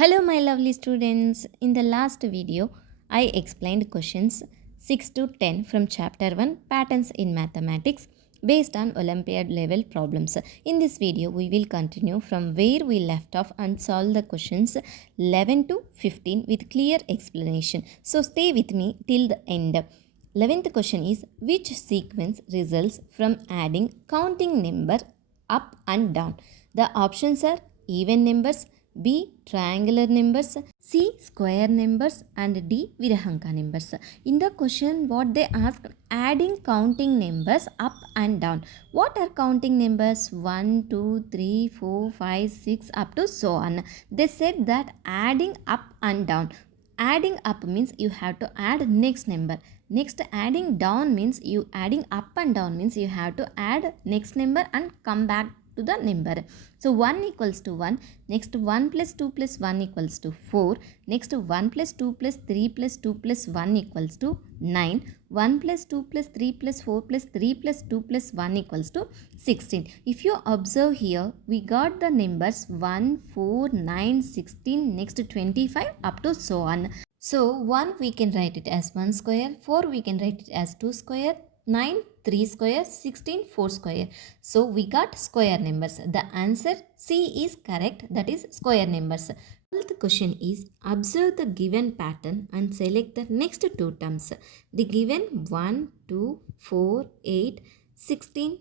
Hello my lovely students. In the last video, I explained questions 6 to 10 from Chapter 1 Patterns in Mathematics based on Olympiad level problems. In this video, we will continue from where we left off and solve the questions 11 to 15 with clear explanation. So stay with me till the end. 11th question is, which sequence results from adding counting number up and down? The options are even numbers, B. Triangular numbers, C. Square numbers, and D. Virahanka numbers. In the question, what they asked, adding counting numbers up and down. What are counting numbers? 1, 2, 3, 4, 5, 6 up to so on. They said that adding up and down. Adding up means you have to add next number. Next, adding down means you adding up and down means you have to add next number and come back to the number. So 1 equals to 1. Next 1 plus 2 plus 1 equals to 4. Next 1 plus 2 plus 3 plus 2 plus 1 equals to 9. 1 plus 2 plus 3 plus 4 plus 3 plus 2 plus 1 equals to 16. If you observe here, we got the numbers 1, 4, 9, 16, next 25 up to so on. So 1 we can write it as 1 square, 4 we can write it as 2 square, 9 3 square, 16 4 square. So we got square numbers. The answer C is correct, that is square numbers. 12th question is, observe the given pattern and select the next two terms. The given 1, 2, 4, 8, 16,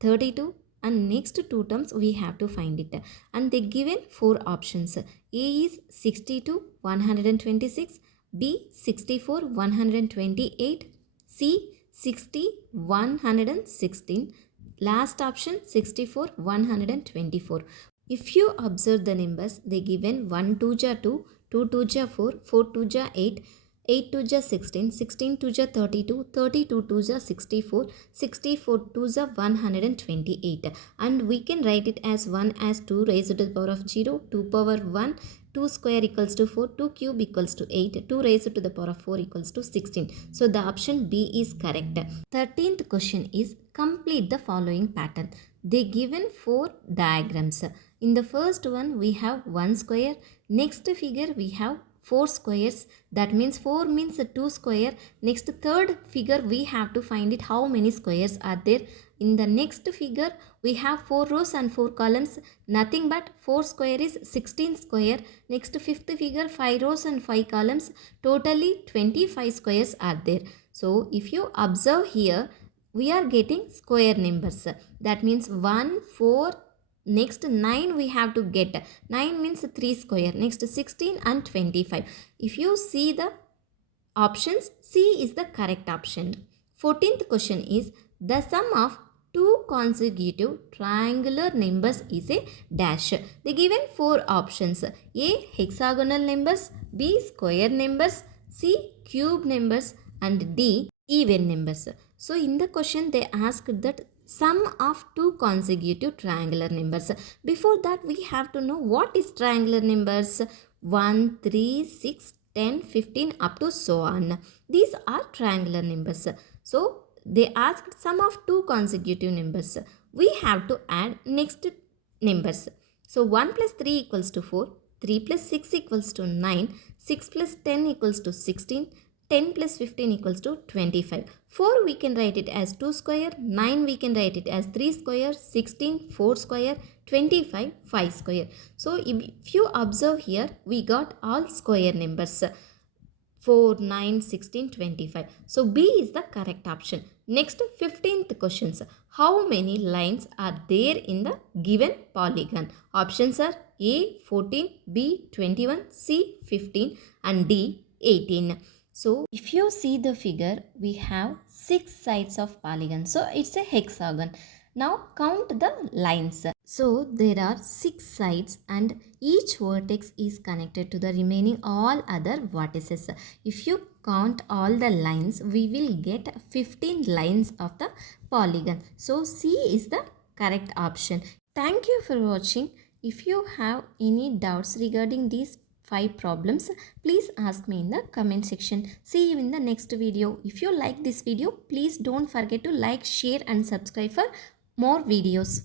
32 and next two terms we have to find it. And they given four options. A is 62, 126, B 64, 128, C 60, 116, last option 64, 124. If you observe the numbers, they given 1 2 ja 2, 2 2 ja 4, 4 2 ja 8, 8 2 ja 16, 16 2 ja 32, 32 2 ja 64, 64 2 ja 128. And we can write it as 1 as 2 raised to the power of 0, 2 power 1, 2 square equals to 4, 2 cube equals to 8, 2 raised to the power of 4 equals to 16. So the option B is correct. 13th question is, complete the following pattern. They given 4 diagrams. In the first one we have 1 square. Next figure we have 4 squares. That means 4 means 2 square. Next third figure we have to find it how many squares are there. In the next figure we have 4 rows and 4 columns. Nothing but 4 square is 16 square. Next fifth figure 5 rows and 5 columns. Totally 25 squares are there. So if you observe here, we are getting square numbers. That means 1, 4, next 9 we have to get. 9 means 3 square. Next 16 and 25. If you see the options, C is the correct option. 14th question is, the sum of two consecutive triangular numbers is a dash. They given 4 options. A. Hexagonal numbers, B. Square numbers, C. Cube numbers, and D. Even numbers. So in the question they asked that sum of two consecutive triangular numbers. Before that we have to know what is triangular numbers. 1, 3, 6, 10, 15 up to so on. These are triangular numbers. So they asked sum of two consecutive numbers. We have to add next numbers. So 1 plus 3 equals to 4, 3 plus 6 equals to 9, 6 plus 10 equals to 16, 10 plus 15 equals to 25. 4 we can write it as 2 square, 9 we can write it as 3 square, 16 4 square, 25 5 square. So if you observe here, we got all square numbers. 4, 9, 16, 25. So B is the correct option. Next 15th questions. How many lines are there in the given polygon? Options are A 14, B 21, C 15 and D 18. So if you see the figure, we have 6 sides of polygon. So it's a hexagon. Now count the lines. So there are 6 sides and each vertex is connected to the remaining all other vertices. If you count all the lines, we will get 15 lines of the polygon. So C is the correct option. Thank you for watching. If you have any doubts regarding these 5 problems, please ask me in the comment section. See you in the next video. If you like this video, please don't forget to like, share and subscribe for more videos.